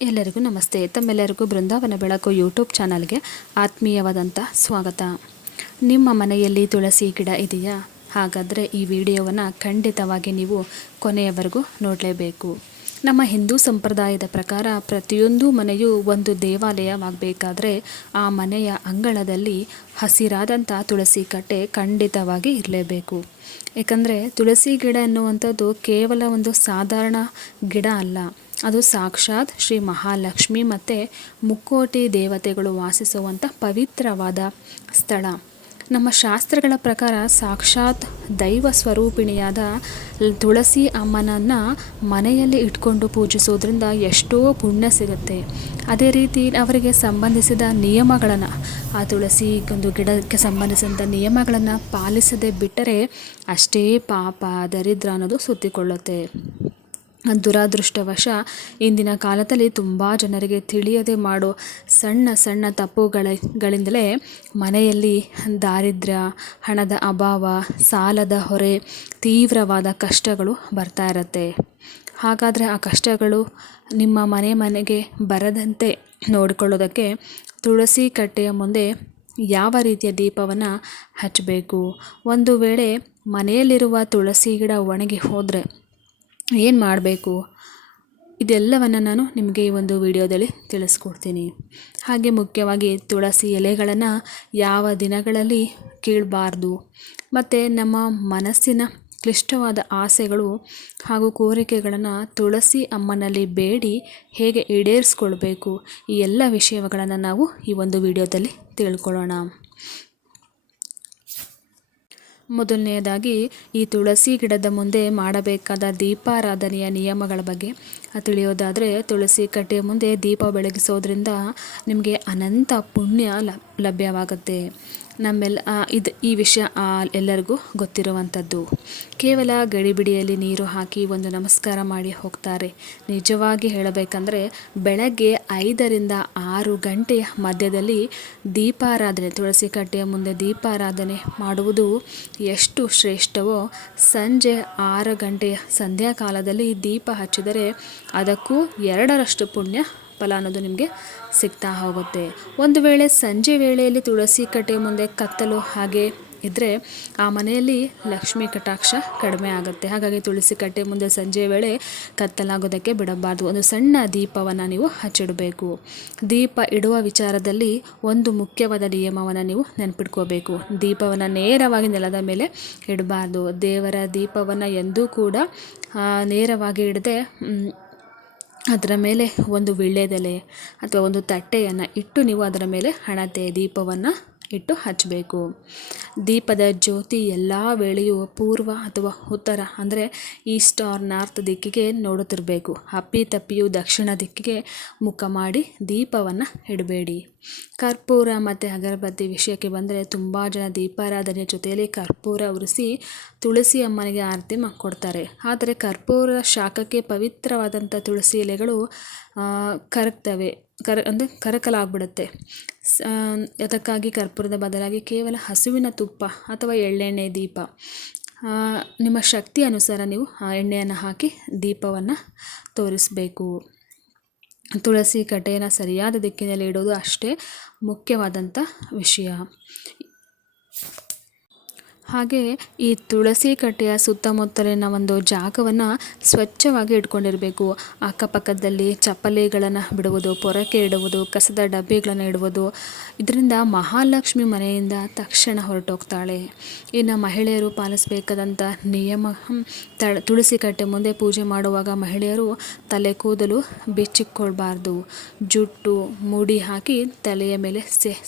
ಎಲ್ಲರಿಗೂ ನಮಸ್ತೆ. ತಮ್ಮೆಲ್ಲರಿಗೂ ಬೃಂದಾವನ ಬೆಳಕು ಯೂಟ್ಯೂಬ್ ಚಾನಲ್ಗೆ ಆತ್ಮೀಯವಾದಂಥ ಸ್ವಾಗತ. ನಿಮ್ಮ ಮನೆಯಲ್ಲಿ ತುಳಸಿ ಗಿಡ ಇದೆಯಾ? ಹಾಗಾದರೆ ಈ ವಿಡಿಯೋವನ್ನು ಖಂಡಿತವಾಗಿ ನೀವು ಕೊನೆಯವರೆಗೂ ನೋಡಲೇಬೇಕು. ನಮ್ಮ ಹಿಂದೂ ಸಂಪ್ರದಾಯದ ಪ್ರಕಾರ ಪ್ರತಿಯೊಂದು ಮನೆಯೂ ಒಂದು ದೇವಾಲಯವಾಗಬೇಕಾದ್ರೆ ಆ ಮನೆಯ ಅಂಗಳದಲ್ಲಿ ಹಸಿರಾದಂಥ ತುಳಸಿ ಕಟ್ಟೆ ಖಂಡಿತವಾಗಿ ಇರಲೇಬೇಕು. ಏಕೆಂದರೆ ತುಳಸಿ ಗಿಡ ಎನ್ನುವಂಥದ್ದು ಕೇವಲ ಒಂದು ಸಾಧಾರಣ ಗಿಡ ಅಲ್ಲ, ಅದು ಸಾಕ್ಷಾತ್ ಶ್ರೀ ಮಹಾಲಕ್ಷ್ಮಿ ಮತ್ತು ಮುಕ್ಕೋಟಿ ದೇವತೆಗಳು ವಾಸಿಸುವಂಥ ಪವಿತ್ರವಾದ ಸ್ಥಳ. ನಮ್ಮ ಶಾಸ್ತ್ರಗಳ ಪ್ರಕಾರ ಸಾಕ್ಷಾತ್ ದೈವ ಸ್ವರೂಪಿಣಿಯಾದ ತುಳಸಿ ಅಮ್ಮನನ್ನು ಮನೆಯಲ್ಲಿ ಇಟ್ಕೊಂಡು ಪೂಜಿಸೋದ್ರಿಂದ ಎಷ್ಟೋ ಪುಣ್ಯ ಸಿಗುತ್ತೆ. ಅದೇ ರೀತಿ ಅವರಿಗೆ ಸಂಬಂಧಿಸಿದ ನಿಯಮಗಳನ್ನು, ಆ ತುಳಸಿ ಒಂದು ಗಿಡಕ್ಕೆ ಸಂಬಂಧಿಸಿದಂಥ ನಿಯಮಗಳನ್ನು ಪಾಲಿಸದೆ ಬಿಟ್ಟರೆ ಅಷ್ಟೇ ಪಾಪ ದರಿದ್ರ ಅನ್ನೋದು ಸುತ್ತಿಕೊಳ್ಳುತ್ತೆ. ದುರಾದೃಷ್ಟವಶ ಇಂದಿನ ಕಾಲದಲ್ಲಿ ತುಂಬ ಜನರಿಗೆ ತಿಳಿಯದೆ ಮಾಡೋ ಸಣ್ಣ ಸಣ್ಣ ತಪ್ಪುಗಳಿಂದಲೇ ಮನೆಯಲ್ಲಿ ದಾರಿದ್ರ್ಯ, ಹಣದ ಅಭಾವ, ಸಾಲದ ಹೊರೆ, ತೀವ್ರವಾದ ಕಷ್ಟಗಳು ಬರ್ತಾ ಇರುತ್ತೆ. ಹಾಗಾದರೆ ಆ ಕಷ್ಟಗಳು ನಿಮ್ಮ ಮನೆಗೆ ಬರದಂತೆ ನೋಡಿಕೊಳ್ಳೋದಕ್ಕೆ ತುಳಸಿ ಕಟ್ಟೆಯ ಮುಂದೆ ಯಾವ ರೀತಿಯ ದೀಪವನ್ನು ಹಚ್ಚಬೇಕು? ಒಂದು ವೇಳೆ ಮನೆಯಲ್ಲಿರುವ ತುಳಸಿ ಗಿಡ ಒಣಗಿ ಹೋದರೆ ಏನು ಮಾಡಬೇಕು? ಇದೆಲ್ಲವನ್ನು ನಾನು ನಿಮಗೆ ಈ ಒಂದು ವಿಡಿಯೋದಲ್ಲಿ ತಿಳಿಸ್ಕೊಡ್ತೀನಿ. ಹಾಗೆ ಮುಖ್ಯವಾಗಿ ತುಳಸಿ ಎಲೆಗಳನ್ನು ಯಾವ ದಿನಗಳಲ್ಲಿ ಕೀಳಬಾರ್ದು, ಮತ್ತು ನಮ್ಮ ಮನಸ್ಸಿನ ಕ್ಲಿಷ್ಟವಾದ ಆಸೆಗಳು ಹಾಗೂ ಕೋರಿಕೆಗಳನ್ನು ತುಳಸಿ ಅಮ್ಮನಲ್ಲಿ ಬೇಡಿ ಹೇಗೆ ಈಡೇರಿಸ್ಕೊಳ್ಬೇಕು, ಈ ಎಲ್ಲ ವಿಷಯಗಳನ್ನು ನಾವು ಈ ಒಂದು ವಿಡಿಯೋದಲ್ಲಿ ತಿಳ್ಕೊಳ್ಳೋಣ. ಮೊದಲನೆಯದಾಗಿ ಈ ತುಳಸಿ ಗಿಡದ ಮುಂದೆ ಮಾಡಬೇಕಾದ ದೀಪಾರಾಧನೆಯ ನಿಯಮಗಳ ಬಗ್ಗೆ ತಿಳಿಯೋದಾದರೆ, ತುಳಸಿ ಕಟ್ಟೆಯ ಮುಂದೆ ದೀಪ ಬೆಳಗಿಸೋದ್ರಿಂದ ನಿಮಗೆ ಅನಂತ ಪುಣ್ಯ ಲಭ್ಯವಾಗುತ್ತೆ. ಈ ವಿಷಯ ಎಲ್ಲರಿಗೂ ಗೊತ್ತಿರುವಂಥದ್ದು. ಕೇವಲ ಗಡಿಬಿಡಿಯಲ್ಲಿ ನೀರು ಹಾಕಿ ಒಂದು ನಮಸ್ಕಾರ ಮಾಡಿ ಹೋಗ್ತಾರೆ. ನಿಜವಾಗಿ ಹೇಳಬೇಕಂದ್ರೆ ಬೆಳಗ್ಗೆ 5ರಿಂದ 6 ಗಂಟೆಯ ಮಧ್ಯದಲ್ಲಿ ದೀಪಾರಾಧನೆ, ತುಳಸಿ ಕಟ್ಟೆಯ ಮುಂದೆ ದೀಪಾರಾಧನೆ ಮಾಡುವುದು ಎಷ್ಟು ಶ್ರೇಷ್ಠವೋ, ಸಂಜೆ 6 ಗಂಟೆಯ ಸಂಧ್ಯಾಕಾಲದಲ್ಲಿ ದೀಪ ಹಚ್ಚಿದರೆ ಅದಕ್ಕೂ 2ರಷ್ಟು ಪುಣ್ಯ ಫಲ ಅನ್ನೋದು ನಿಮಗೆ ಸಿಗ್ತಾ ಹೋಗುತ್ತೆ. ಒಂದು ವೇಳೆ ಸಂಜೆ ವೇಳೆಯಲ್ಲಿ ತುಳಸಿ ಕಟ್ಟೆಯ ಮುಂದೆ ಕತ್ತಲು ಹಾಗೆ ಇದ್ದರೆ ಆ ಮನೆಯಲ್ಲಿ ಲಕ್ಷ್ಮೀ ಕಟಾಕ್ಷ ಕಡಿಮೆ ಆಗುತ್ತೆ. ಹಾಗಾಗಿ ತುಳಸಿ ಕಟ್ಟೆ ಮುಂದೆ ಸಂಜೆ ವೇಳೆ ಕತ್ತಲಾಗೋದಕ್ಕೆ ಬಿಡಬಾರ್ದು. ಒಂದು ಸಣ್ಣ ದೀಪವನ್ನು ನೀವು ಹಚ್ಚಿಡಬೇಕು. ದೀಪ ಇಡುವ ವಿಚಾರದಲ್ಲಿ ಒಂದು ಮುಖ್ಯವಾದ ನಿಯಮವನ್ನು ನೀವು ನೆನಪಿಟ್ಕೋಬೇಕು. ದೀಪವನ್ನು ನೇರವಾಗಿ ನೆಲದ ಮೇಲೆ ಇಡಬಾರ್ದು. ದೇವರ ದೀಪವನ್ನು ಎಂದೂ ಕೂಡ ನೇರವಾಗಿ ಇಡದೆ ಅದರ ಮೇಲೆ ಒಂದು ವೀಳ್ಯದೆಲೆ ಅಥವಾ ಒಂದು ತಟ್ಟೆಯನ್ನು ಇಟ್ಟು ನೀವು ಅದರ ಮೇಲೆ ಹಣತೆ ದೀಪವನ್ನು ಇಟ್ಟು ಹಚ್ಚಬೇಕು. ದೀಪದ ಜ್ಯೋತಿ ಎಲ್ಲ ವೇಳೆಯೂ ಪೂರ್ವ ಅಥವಾ ಉತ್ತರ ಅಂದರೆ ಈಸ್ಟ್ ಆರ್ ನಾರ್ತ್ ದಿಕ್ಕಿಗೆ ನೋಡುತ್ತಿರಬೇಕು. ಅಪ್ಪಿತಪ್ಪಿಯೂ ದಕ್ಷಿಣ ದಿಕ್ಕಿಗೆ ಮುಖ ಮಾಡಿ ದೀಪವನ್ನು ಇಡಬೇಡಿ. ಕರ್ಪೂರ ಮತ್ತು ಅಗರಬತ್ತಿ ವಿಷಯಕ್ಕೆ ಬಂದರೆ ತುಂಬ ಜನ ದೀಪಾರಾಧನೆಯ ಜೊತೆಯಲ್ಲಿ ಕರ್ಪೂರ ಉರಿಸಿ ತುಳಸಿ ಅಮ್ಮನಿಗೆ ಆರತಿ ಕೊಡ್ತಾರೆ. ಆದರೆ ಕರ್ಪೂರ ಶಾಖಕ್ಕೆ ಪವಿತ್ರವಾದಂಥ ತುಳಸಿ ಎಲೆಗಳು ಕರಗ್ತವೆ, ಕರಕಲಾಗ್ಬಿಡುತ್ತೆ. ಅದಕ್ಕಾಗಿ ಕರ್ಪೂರದ ಬದಲಾಗಿ ಕೇವಲ ಹಸುವಿನ ತುಪ್ಪ ಅಥವಾ ಎಳ್ಳೆಣ್ಣೆ ದೀಪ, ನಿಮ್ಮ ಶಕ್ತಿ ಅನುಸಾರ ನೀವು ಎಣ್ಣೆಯನ್ನು ಹಾಕಿ ದೀಪವನ್ನು ತೋರಿಸಬೇಕು. ತುಳಸಿ ಕಟ್ಟೆಯನ್ನು ಸರಿಯಾದ ದಿಕ್ಕಿನಲ್ಲಿ ಇಡೋದು ಅಷ್ಟೇ ಮುಖ್ಯವಾದಂಥ ವಿಷಯ. ಹಾಗೆ ಈ ತುಳಸಿ ಕಟ್ಟೆಯ ಸುತ್ತಮುತ್ತಲಿನ ಒಂದು ಜಾಗವನ್ನು ಸ್ವಚ್ಛವಾಗಿ ಇಟ್ಕೊಂಡಿರಬೇಕು. ಅಕ್ಕಪಕ್ಕದಲ್ಲಿ ಚಪ್ಪಲಿಗಳನ್ನು ಬಿಡುವುದು, ಪೊರಕೆ ಇಡುವುದು, ಕಸದ ಡಬ್ಬಿಗಳನ್ನು ಇಡುವುದು, ಇದರಿಂದ ಮಹಾಲಕ್ಷ್ಮಿ ಮನೆಯಿಂದ ತಕ್ಷಣ ಹೊರಟೋಗ್ತಾಳೆ. ಇನ್ನು ಮಹಿಳೆಯರು ಪಾಲಿಸಬೇಕಾದಂಥ ನಿಯಮ, ತುಳಸಿ ಕಟ್ಟೆ ಮುಂದೆ ಪೂಜೆ ಮಾಡುವಾಗ ಮಹಿಳೆಯರು ತಲೆ ಕೂದಲು ಬಿಚ್ಚಿಕೊಳ್ಬಾರ್ದು. ಜುಟ್ಟು ಮುಡಿ ಹಾಕಿ ತಲೆಯ ಮೇಲೆ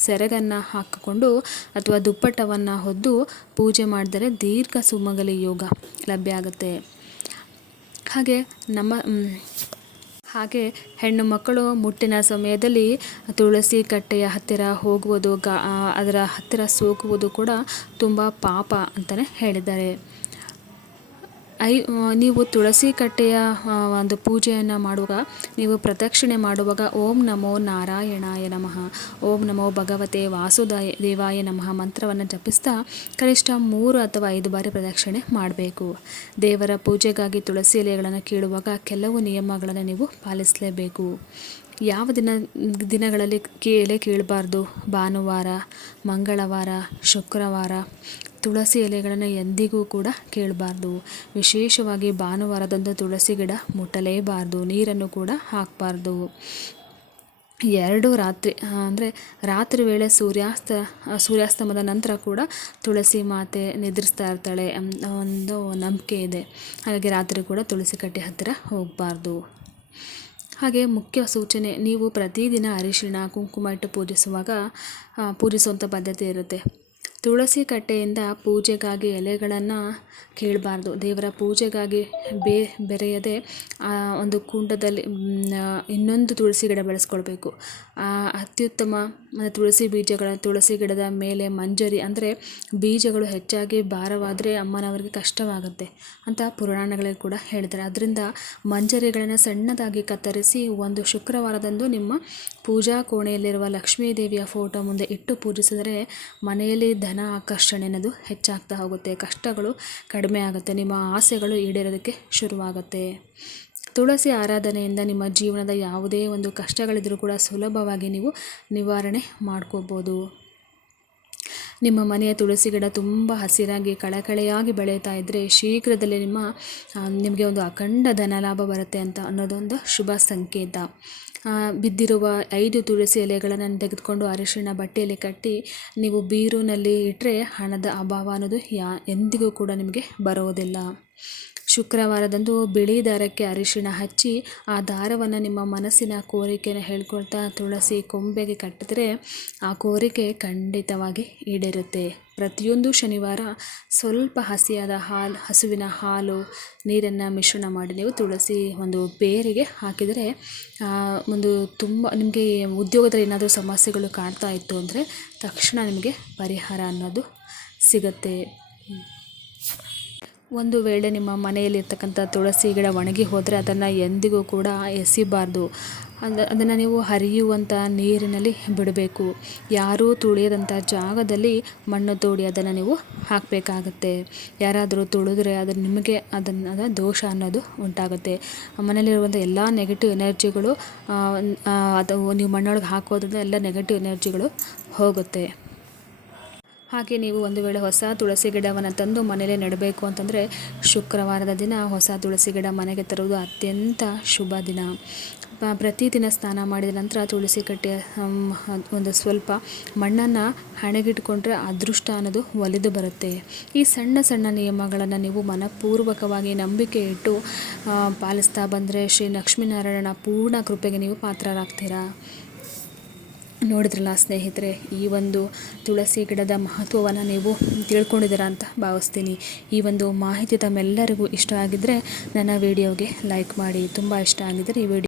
ಸೆರಗನ್ನು ಹಾಕಿಕೊಂಡು ಅಥವಾ ದುಪ್ಪಟ್ಟವನ್ನು ಹೊದ್ದು ಪೂಜೆ ಮಾಡಿದರೆ ದೀರ್ಘ ಸುಮಂಗಲಿ ಯೋಗ ಲಭ್ಯ ಆಗುತ್ತೆ. ಹಾಗೆ ಹೆಣ್ಣು ಮಕ್ಕಳು ಮುಟ್ಟಿನ ಸಮಯದಲ್ಲಿ ತುಳಸಿ ಕಟ್ಟೆಯ ಹತ್ತಿರ ಹೋಗುವುದು, ಅದರ ಹತ್ತಿರ ಸೋಕುವುದು ಕೂಡ ತುಂಬ ಪಾಪ ಅಂತಲೇ ಹೇಳಿದ್ದಾರೆ. ನೀವು ತುಳಸಿ ಕಟ್ಟೆಯ ಒಂದು ಪೂಜೆಯನ್ನು ಮಾಡುವಾಗ ನೀವು ಪ್ರದಕ್ಷಿಣೆ ಮಾಡುವಾಗ ಓಂ ನಮೋ ನಾರಾಯಣಾಯ ನಮಃ, ಓಂ ನಮೋ ಭಗವತೆ ದೇವಾಯ ನಮಃ ಮಂತ್ರವನ್ನು ಜಪಿಸ್ತಾ ಕನಿಷ್ಠ 3 ಅಥವಾ 5 ಬಾರಿ ಪ್ರದಕ್ಷಿಣೆ ಮಾಡಬೇಕು. ದೇವರ ಪೂಜೆಗಾಗಿ ತುಳಸಿ ಎಲೆಗಳನ್ನು ಕೀಳುವಾಗ ಕೆಲವು ನಿಯಮಗಳನ್ನು ನೀವು ಪಾಲಿಸಲೇಬೇಕು. ಯಾವ ದಿನಗಳಲ್ಲಿ ಎಲೆ ಕೀಳಬಾರ್ದು? ಭಾನುವಾರ, ಮಂಗಳವಾರ, ಶುಕ್ರವಾರ ತುಳಸಿ ಎಲೆಗಳನ್ನು ಎಂದಿಗೂ ಕೂಡ ಕೀಳಬಾರ್ದು. ವಿಶೇಷವಾಗಿ ಭಾನುವಾರದಂದು ತುಳಸಿ ಗಿಡ ಮುಟ್ಟಲೇಬಾರ್ದು, ನೀರನ್ನು ಕೂಡ ಹಾಕಬಾರ್ದು. 2 ರಾತ್ರಿ ಅಂದರೆ ರಾತ್ರಿ ವೇಳೆ ಸೂರ್ಯಾಸ್ತಮದ ನಂತರ ಕೂಡ ತುಳಸಿ ಮಾತೆ ನಿದ್ರಿಸ್ತಾ ಇರ್ತಾಳೆ ಒಂದು ನಂಬಿಕೆ ಇದೆ. ಹಾಗಾಗಿ ರಾತ್ರಿ ಕೂಡ ತುಳಸಿ ಕಟ್ಟೆ ಹತ್ತಿರ ಹೋಗಬಾರ್ದು. ಹಾಗೆ ಮುಖ್ಯ ಸೂಚನೆ, ನೀವು ಪ್ರತಿದಿನ ಅರಿಶಿಣ ಕುಂಕುಮ ಇಟ್ಟು ಪೂಜಿಸುವಂಥ ಪದ್ಧತಿ ಇರುತ್ತೆ. ತುಳಸಿ ಕಟ್ಟೆಯಿಂದ ಪೂಜೆಗಾಗಿ ಎಲೆಗಳನ್ನು ಕೀಳಬಾರ್ದು. ದೇವರ ಪೂಜೆಗಾಗಿ ಬೆರೆಯದೆ ಒಂದು ಕುಂಡದಲ್ಲಿ ಇನ್ನೊಂದು ತುಳಸಿ ಗಿಡ ಬೆಳೆಸ್ಕೊಳ್ಬೇಕು. ಅತ್ಯುತ್ತಮ ತುಳಸಿ ಗಿಡದ ಮೇಲೆ ಮಂಜರಿ ಅಂದರೆ ಬೀಜಗಳು ಹೆಚ್ಚಾಗಿ ಭಾರವಾದರೆ ಅಮ್ಮನವರಿಗೆ ಕಷ್ಟವಾಗುತ್ತೆ ಅಂತ ಪುರಾಣಗಳಲ್ಲಿ ಕೂಡ ಹೇಳ್ತಾರೆ. ಅದರಿಂದ ಮಂಜರಿಗಳನ್ನು ಸಣ್ಣದಾಗಿ ಕತ್ತರಿಸಿ ಒಂದು ಶುಕ್ರವಾರದಂದು ನಿಮ್ಮ ಪೂಜಾ ಕೋಣೆಯಲ್ಲಿರುವ ಲಕ್ಷ್ಮೀ ದೇವಿಯ ಫೋಟೋ ಮುಂದೆ ಇಟ್ಟು ಪೂಜಿಸಿದರೆ ಮನೆಯಲ್ಲಿ ಧನ ಆಕರ್ಷಣೆ ಅನ್ನೋದು ಹೆಚ್ಚಾಗ್ತಾ ಹೋಗುತ್ತೆ, ಕಷ್ಟಗಳು ಕಡಿಮೆ ಆಗುತ್ತೆ, ನಿಮ್ಮ ಆಸೆಗಳು ಈಡೇರೋದಕ್ಕೆ ಶುರುವಾಗುತ್ತೆ. ತುಳಸಿ ಆರಾಧನೆಯಿಂದ ನಿಮ್ಮ ಜೀವನದ ಯಾವುದೇ ಒಂದು ಕಷ್ಟಗಳಿದ್ರೂ ಕೂಡ ಸುಲಭವಾಗಿ ನೀವು ನಿವಾರಣೆ ಮಾಡ್ಕೋಬೋದು. ನಿಮ್ಮ ಮನೆಯ ತುಳಸಿ ಗಿಡ ತುಂಬ ಹಸಿರಾಗಿ ಕಳೆಕಳೆಯಾಗಿ ಬೆಳೀತಾ ಇದ್ದರೆ ಶೀಘ್ರದಲ್ಲೇ ನಿಮಗೆ ಒಂದು ಅಖಂಡ ಧನಲಾಭ ಬರುತ್ತೆ ಅಂತ ಅನ್ನೋದೊಂದು ಶುಭ ಸಂಕೇತ. ಬಿದ್ದಿರುವ 5 ತುಳಸಿ ಎಲೆಗಳನ್ನು ತೆಗೆದುಕೊಂಡು ಅರಿಶಿಣ ಬಟ್ಟೆಯಲ್ಲಿ ಕಟ್ಟಿ ನೀವು ಬೀರುನಲ್ಲಿ ಇಟ್ಟರೆ ಹಣದ ಅಭಾವ ಅನ್ನೋದು ಎಂದಿಗೂ ಕೂಡ ನಿಮಗೆ ಬರೋದಿಲ್ಲ. ಶುಕ್ರವಾರದಂದು ಬಿಳಿ ದಾರಕ್ಕೆ ಅರಿಶಿಣ ಹಚ್ಚಿ ಆ ದಾರವನ್ನು ನಿಮ್ಮ ಮನಸ್ಸಿನ ಕೋರಿಕೆಯನ್ನು ಹೇಳ್ಕೊಳ್ತಾ ತುಳಸಿ ಕೊಂಬೆಗೆ ಕಟ್ಟಿದರೆ ಆ ಕೋರಿಕೆ ಖಂಡಿತವಾಗಿ ಈಡೇರುತ್ತೆ. ಪ್ರತಿಯೊಂದು ಶನಿವಾರ ಸ್ವಲ್ಪ ಹಸಿಯಾದ ಹಸುವಿನ ಹಾಲು ನೀರನ್ನು ಮಿಶ್ರಣ ಮಾಡಿ ನೀವು ತುಳಸಿ ಒಂದು ಬೇರಿಗೆ ಹಾಕಿದರೆ ತುಂಬ ನಿಮಗೆ ಉದ್ಯೋಗದಲ್ಲಿ ಏನಾದರೂ ಸಮಸ್ಯೆಗಳು ಕಾಡ್ತಾ ಇತ್ತು ಅಂದರೆ ತಕ್ಷಣ ನಿಮಗೆ ಪರಿಹಾರ ಅನ್ನೋದು ಸಿಗುತ್ತೆ. ಒಂದು ವೇಳೆ ನಿಮ್ಮ ಮನೆಯಲ್ಲಿರ್ತಕ್ಕಂಥ ತುಳಸಿ ಗಿಡ ಒಣಗಿ ಹೋದರೆ ಅದನ್ನು ಎಂದಿಗೂ ಕೂಡ ಎಸಿಬಾರ್ದು. ಅದನ್ನು ನೀವು ಹರಿಯುವಂಥ ನೀರಿನಲ್ಲಿ ಬಿಡಬೇಕು. ಯಾರೂ ತುಳಿಯದಂಥ ಜಾಗದಲ್ಲಿ ಮಣ್ಣು ತೋಡಿ ಅದನ್ನು ನೀವು ಹಾಕಬೇಕಾಗತ್ತೆ. ಯಾರಾದರೂ ತುಳಿದ್ರೆ ನಿಮಗೆ ಅದರ ದೋಷ ಅನ್ನೋದು ಉಂಟಾಗುತ್ತೆ. ಮನೆಯಲ್ಲಿರುವಂಥ ಎಲ್ಲ ನೆಗೆಟಿವ್ ಎನರ್ಜಿಗಳು ಅದು ನೀವು ಮಣ್ಣೊಳಗೆ ಹಾಕೋದ್ರಿಂದ ಎಲ್ಲ ನೆಗೆಟಿವ್ ಎನರ್ಜಿಗಳು ಹೋಗುತ್ತೆ. ಹಾಗೆ ನೀವು ಒಂದು ವೇಳೆ ಹೊಸ ತುಳಸಿ ಗಿಡವನ್ನು ತಂದು ಮನೆಯಲ್ಲೇ ನೆಡಬೇಕು ಅಂತಂದರೆ ಶುಕ್ರವಾರದ ದಿನ ಹೊಸ ತುಳಸಿ ಗಿಡ ಮನೆಗೆ ತರುವುದು ಅತ್ಯಂತ ಶುಭ ದಿನ. ಪ್ರತಿದಿನ ಸ್ನಾನ ಮಾಡಿದ ನಂತರ ತುಳಸಿ ಕಟ್ಟೆಯ ಒಂದು ಸ್ವಲ್ಪ ಮಣ್ಣನ್ನು ಹಣೆಗಿಟ್ಕೊಂಡ್ರೆ ಅದೃಷ್ಟ ಅನ್ನೋದು ಒಲಿದು ಬರುತ್ತೆ. ಈ ಸಣ್ಣ ಸಣ್ಣ ನಿಯಮಗಳನ್ನು ನೀವು ಮನಪೂರ್ವಕವಾಗಿ ನಂಬಿಕೆ ಇಟ್ಟು ಪಾಲಿಸ್ತಾ ಬಂದರೆ ಶ್ರೀ ಲಕ್ಷ್ಮೀನಾರಾಯಣ ಪೂರ್ಣ ಕೃಪೆಗೆ ನೀವು ಪಾತ್ರರಾಗ್ತೀರಾ. ನೋಡಿದ್ರಲ್ಲ ಸ್ನೇಹಿತರೆ, ಈ ಒಂದು ತುಳಸಿ ಗಿಡದ ಮಹತ್ವವನ್ನು ನೀವು ತಿಳ್ಕೊಂಡಿದ್ದೀರಾ ಅಂತ ಭಾವಿಸ್ತೀನಿ. ಈ ಒಂದು ಮಾಹಿತಿ ತಮ್ಮೆಲ್ಲರಿಗೂ ಇಷ್ಟ ಆಗಿದ್ದರೆ ನನ್ನ ವಿಡಿಯೋಗೆ ಲೈಕ್ ಮಾಡಿ. ತುಂಬ ಇಷ್ಟ ಆಗಿದ್ದರೆ ಈ ವಿಡಿಯೋ